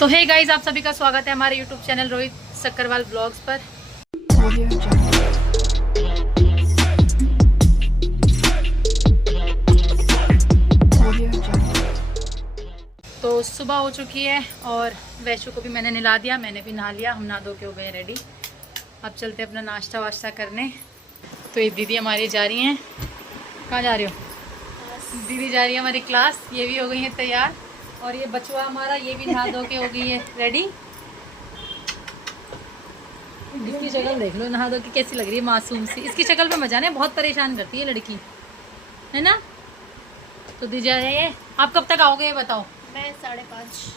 तो hey guys, आप सभी का स्वागत है हमारे यूट्यूब चैनल रोहित सक्करवाल ब्लॉग्स पर। तो सुबह हो चुकी है और वैशु को भी मैंने नहला दिया, मैंने भी नहा लिया। हम नहा धो के हो गए रेडी। अब चलते अपना नाश्ता वाश्ता करने। तो ये दीदी हमारी जा रही हैं। कहाँ जा रही हो? दीदी जा रही है हमारी क्लास। ये भी हो गई है तैयार और ये बचवा हमारा ये भी नहा धो के हो गई है रेडी। इसकी शक्ल देख लो, नहा धो के कैसी लग रही है, मासूम सी। इसकी शक्ल पे मजा नहीं, बहुत परेशान करती है लड़की, है ना? तो दीदी जा रही है। आप कब तक आओगे ये बताओ? मैं 5:30।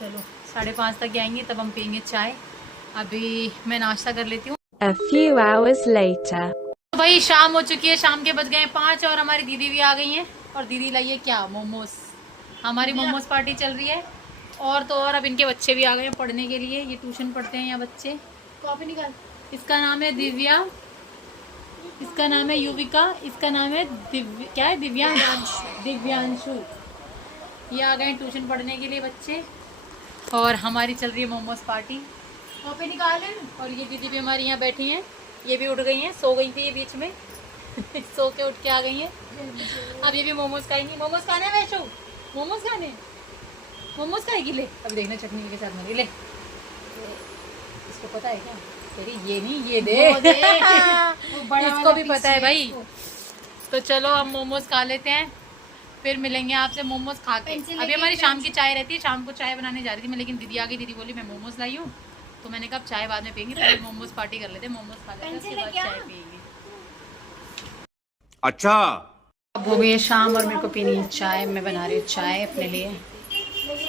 चलो 5:30 तक आएंगे, तब हम पियेंगे चाय। अभी मैं नाश्ता कर लेती हूँ। A few hours later. तो भाई शाम हो चुकी है, शाम के बज गए 5 और हमारी दीदी भी आ गई हैं। और दीदी लाई है क्या? मोमोज। हमारी मोमोज पार्टी चल रही है। और तो और अब इनके बच्चे भी आ गए हैं पढ़ने के लिए। ये ट्यूशन पढ़ते हैं यहाँ बच्चे। कॉपी निकाल। इसका नाम है दिव्या, इसका नाम है युविका, इसका नाम है क्या है? दिव्यांशु। ये आ गए हैं ट्यूशन पढ़ने के लिए बच्चे। और हमारी चल रही है मोमोज पार्टी। कॉपी निकाल। और ये दीदी भी हमारी यहाँ बैठी हैं। ये भी उठ गई हैं, सो गई थी ये बीच में सो के उठ के आ गई हैं। अब ये भी मोमोज खाएंगी। मोमोज खाने हैं वैशु? मोमोज खाने? मोमोज खाएगी? ले अब देखना चटनी के साथ में ले। इसको पता है क्या तेरी? ये नहीं, ये दे इसको भी पता है भाई। तो चलो हम मोमोज खा लेते हैं, फिर मिलेंगे आपसे मोमोज खा के। अभी हमारी शाम की चाय रहती है, शाम को चाय बनाने जा रही थी मैं, लेकिन दीदी आ गई। दीदी बोली मैं मोमोज लाई हूँ, तो मैंने कहा चाय बाद में पियेंगे, पहले मोमोज पार्टी कर लेते हैं। मोमोज खा लेते हैं, उसके बाद चाय पियेंगे। अच्छा, अब हो गई है शाम और मेरे को पीनी है चाय। मैं बना रही हूँ चाय अपने लिए।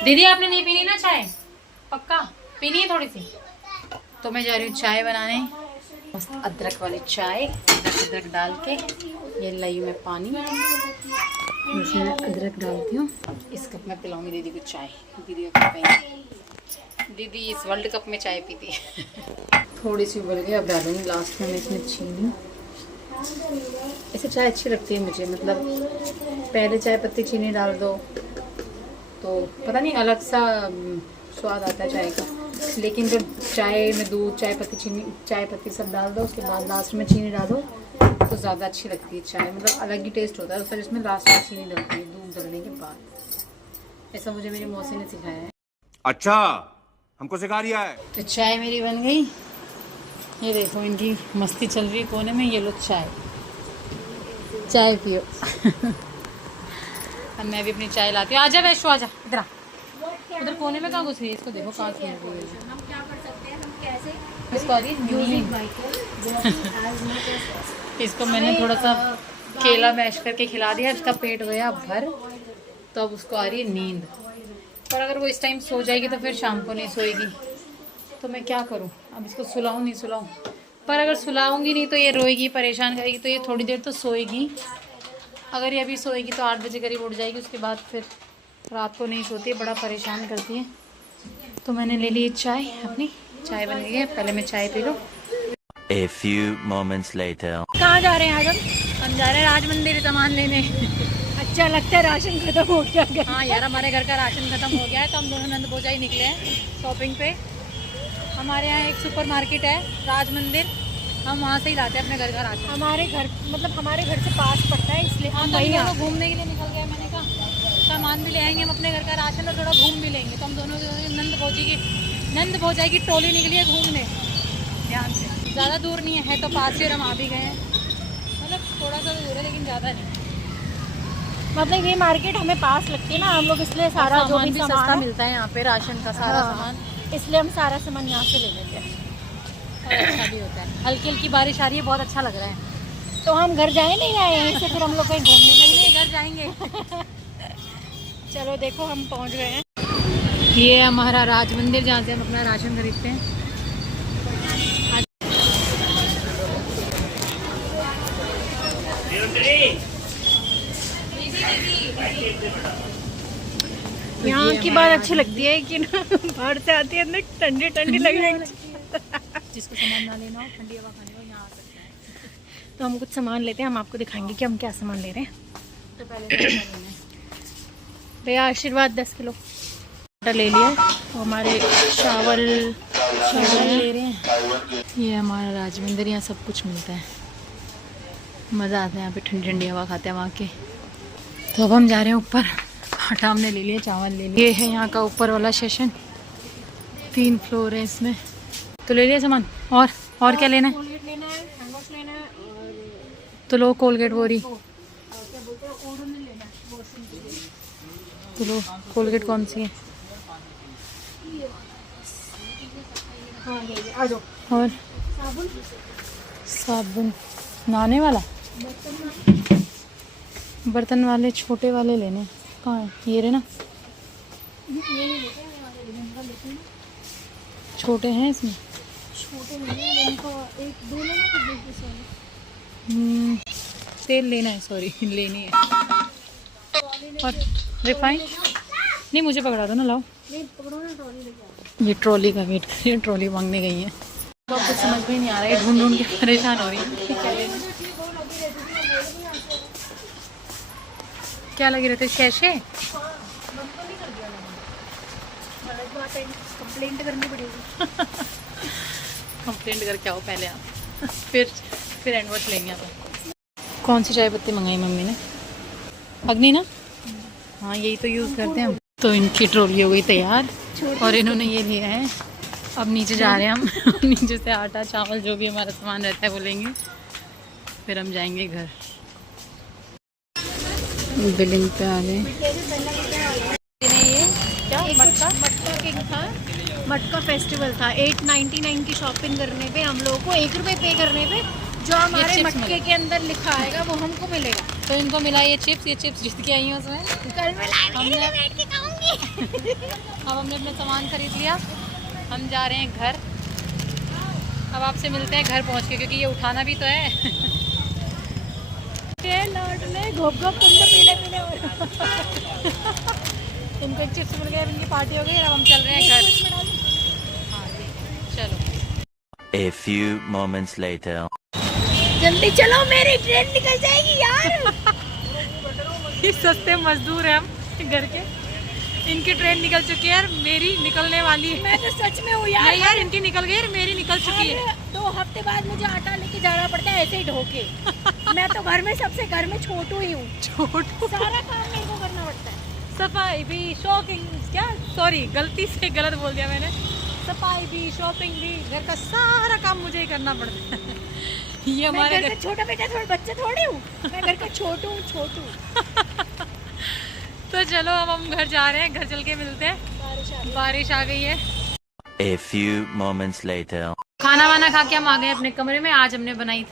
दीदी आपने नहीं पीनी ना चाय? पक्का पीनी है थोड़ी सी? तो मैं जा रही हूँ चाय बनाने। मस्त अदरक वाली चाय, अदरक डाल के। ये लाई मैं पानी, इसमें अदरक डालती हूँ। इस कप में पिलाऊंगी दीदी को चाय। दीदी का कप है, दीदी इस वर्ल्ड कप में चाय पीती है। थोड़ी सी उबल गई, अब डालूंगी लास्ट में मैं इसमें चीनी। ऐसे चाय अच्छी लगती है मुझे, मतलब पहले चाय पत्ती चीनी डाल दो तो पता नहीं अलग सा स्वाद आता है चाय का, लेकिन जब चाय में दूध, चाय पत्ती, चीनी, चाय पत्ती सब डाल दो, उसके बाद लास्ट में चीनी डालो तो ज़्यादा अच्छी लगती है चाय। मतलब अलग ही टेस्ट होता है उसका, जिसमें लास्ट में चीनी डलती है दूध डालने के बाद। ऐसा मुझे मेरी मौसी ने सिखाया है। अच्छा हमको सिखा रिया है। तो चाय मेरी बन गई। ये देखो इनकी मस्ती चल रही है कोने में। ये लो चाय, चाय पियो अब मैं भी अपनी चाय लाती हूँ। आजा वैशु आजा, इधर आ। उधर कोने में कहाँ घुस रही है? इसको देखो कहाँ घुस रही है। हम क्या कर सकते हैं, हम कैसे इसको आ रही है नींद। इसको मैंने थोड़ा सा केला मैश करके खिला दिया, इसका पेट गया भर, तो अब उसको आ रही है नींद। पर अगर वो इस टाइम सो जाएगी तो फिर शाम को नहीं सोएगी, तो मैं क्या करूं? अब इसको सुलाऊं नहीं सुलाऊं? पर अगर सुलाऊंगी नहीं तो ये रोएगी, परेशान करेगी, तो ये थोड़ी देर तो सोएगी। अगर ये अभी सोएगी तो 8 बजे करीब उठ जाएगी, उसके बाद फिर रात को नहीं सोती है, बड़ा परेशान करती है। तो मैंने ले ली चाय, अपनी चाय बन गई है, पहले मैं चाय पी लूँ। A few moments later. कहाँ जा रहे हैं आज हम जा रहे हैं राज मंदिर सामान लेने। अच्छा लगता है, राशन खत्म हो गया। हाँ यार, हमारे घर का राशन खत्म हो गया है, तो हम दोनों नंद भोजाई निकले हैं शॉपिंग पे। हमारे यहाँ एक सुपर मार्केट है राज मंदिर, हम वहाँ से ही लाते हैं अपने घर का राशन। हमारे घर मतलब हमारे घर से पास पड़ता है, इसलिए हम वहीं दोनों घूमने के लिए निकल गए। मैंने कहा सामान भी ले आएंगे हम अपने घर का राशन और थोड़ा घूम भी लेंगे। तो हम दोनों नंद भोजाई की टोली निकली है घूमने। ध्यान से, ज़्यादा दूर नहीं है तो पास ही, और हम आ भी गए हैं। मतलब थोड़ा सा दूर है लेकिन ज़्यादा नहीं। मतलब ये मार्केट हमें पास लगती है ना, हम लोग इसलिए सारा जो भी सस्ता सामान मिलता है यहाँ पे, राशन का सारा सामान, इसलिए हम सारा सामान यहाँ से ले लेते हैं। और अच्छा भी होता है। हल्की हल्की बारिश आ रही है, बहुत अच्छा लग रहा है। तो हम घर जाए नहीं आए यहीं से, फिर हम लोग कहीं घूमने नहीं घर जाएंगे चलो देखो हम पहुँच गए हैं। ये है हमारा राज मंदिर, जहाँ से हम अपना राशन खरीदते हैं। यहाँ की बात अच्छी लगती है कि ना बाहर से आती है अंदर ठंडी ठंडी लग रही है। जिसको सामान ना लेना हो, ठंडी हवा खाने हो, यहाँ आ सकते हैं। तो हम कुछ सामान लेते हैं, हम आपको दिखाएंगे कि हम क्या सामान ले रहे हैं। तो पहले भैया आशीर्वाद 10 किलो। आटा ले लिया तो हमारे चावल ले रहे हैं। ये हमारा राजमंदिर, यहाँ सब कुछ मिलता है, मज़ा आता है यहाँ पे, ठंडी ठंडी हवा खाते हैं वहाँ के। तो अब हम जा रहे हैं ऊपर। आटा हमने ले लिया, चावल ले लिया। ये है यहाँ का ऊपर वाला सेशन, 3 फ्लोर है इसमें। तो ले लिया सामान। और क्या लेना है? कोलगेट लेना है, हैंड वॉश लेना है और तो लो कोलगेट बोरी। क्या बोलते हैं ओडोनिल लेना है वॉशिंग के लिए। तो लो कोलगेट कौन सी है? हाँ ये आ जाओ। और साबुन साबुन नहाने वाला, बर्तन वाले छोटे वाले लेने। कहाँ है? ये रहे ना, छोटे हैं इसमें। छोटे नहीं है, इनको एक दो लेना है, दो पीस वाले। तेल लेना है, सॉरी लेनी है। और रिफाइंड नहीं, मुझे पकड़ा दो ना, लाओ। नहीं पकड़ो ना, ट्रॉली लेके आओ। ये ट्रॉली का वेट कर रही है, ट्रॉली मांगने गई है। तो अब कुछ समझ में नहीं आ रहा है, ढूंढ ढूंढ के परेशान हो रही है। क्या लगे रहते शैशे? कंप्लेंट करनी पड़ेगी। कंप्लेंट करके आओ पहले आप, फिर हैंड वॉश लेंगे आप। कौन सी चाय पत्ती मंगाई मम्मी ने? अग्नि ना? हाँ यही तो यूज़ करते हैं हम। तो इनकी ट्रॉली हो गई तैयार और इन्होंने ये लिया है। अब नीचे जा रहे हैं हम। नीचे से आटा चावल जो भी हमारा सामान रहता है वो लेंगे, फिर हम जाएंगे घर। बिलिंग पे आ गए। क्या मटका केक था, मटका फेस्टिवल था। 899 की शॉपिंग करने पे हम लोगों को 1 रुपये पे करने पे जो हमारे चिप्स मटके के अंदर लिखा आएगा वो हमको मिलेगा। तो इनको मिला ये चिप्स जीत के आई हैं उसमें। कल मैं लाइब्रेरी में बैठ के खाऊंगी। अब हमने अपना सामान खरीद लिया, हम जा रहे हैं घर। अब आपसे मिलते हैं घर पहुंच के, क्योंकि ये उठाना भी तो है। घोप घोप तुमने पीले पीले हो। इनको एक चिप्स मिल गया, इनकी पार्टी हो गई। अब हम चल रहे हैं घर। हाँ ठीक है, चलो। A few moments later. जल्दी चलो, मेरी ट्रेन निकल जाएगी यार। ये सस्ते मजदूर हैं हम घर के, इनकी ट्रेन निकल चुकी है यार, मेरी निकलने वाली है। मैं तो सच में हूँ यार। नहीं यार, इनकी निकल गई, मेरी निकल चुकी है। 2 हफ्ते बाद मुझे आटा लेके जाना पड़ता है ऐसे ही ढोके। मैं तो घर में सबसे घर में छोटू ही हूँ, छोटू सारा काम मेरे को करना पड़ता है। सफाई भी, शॉपिंग, क्या सॉरी गलती से गलत बोल दिया मैंने। सफाई भी, शॉपिंग भी, घर का सारा काम मुझे ही करना पड़ता है। ये मैं हमारे घर का छोटा बेटा, थोड़ा बच्चा थोड़ी हूँ, मैं घर का छोटू हूँ, छोटू। तो चलो अब हम घर जा रहे हैं, घर चल के मिलते हैं। बारिश आ गई है। A few moments later. खाना वाना खा के हम आ गए अपने कमरे में। आज हमने बनाई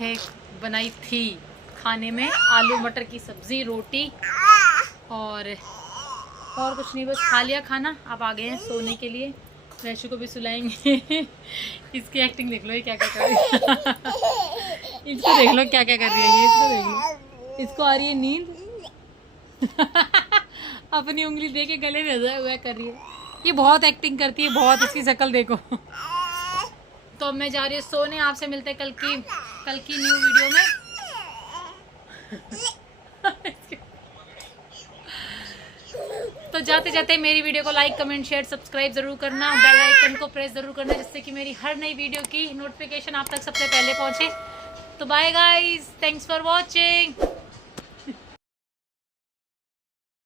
थी खाने में आलू मटर की सब्जी, रोटी और कुछ नहीं, बस खा लिया खाना। अब आ गए हैं सोने के लिए। रैशु को भी सुलाएंगे। इसकी एक्टिंग देख लो, ये क्या क्या कर रही है। इसको देख लो क्या क्या कर रही है ये, इसको देख लो, इसको आ रही है नींद। अपनी उंगली दे के गले में हुआ कर रही है। ये बहुत एक्टिंग करती है, बहुत। इसकी शक्ल देखो। तो अब मैं जा रही हूँ सोने। आपसे मिलते हैं कल की न्यू वीडियो में। तो जाते जाते मेरी वीडियो को लाइक कमेंट शेयर सब्सक्राइब जरूर करना, बेल आइकन को प्रेस जरूर करना, जिससे कि मेरी हर नई वीडियो की नोटिफिकेशन आप तक सबसे पहले पहुंचे। तो bye guys, thanks for watching.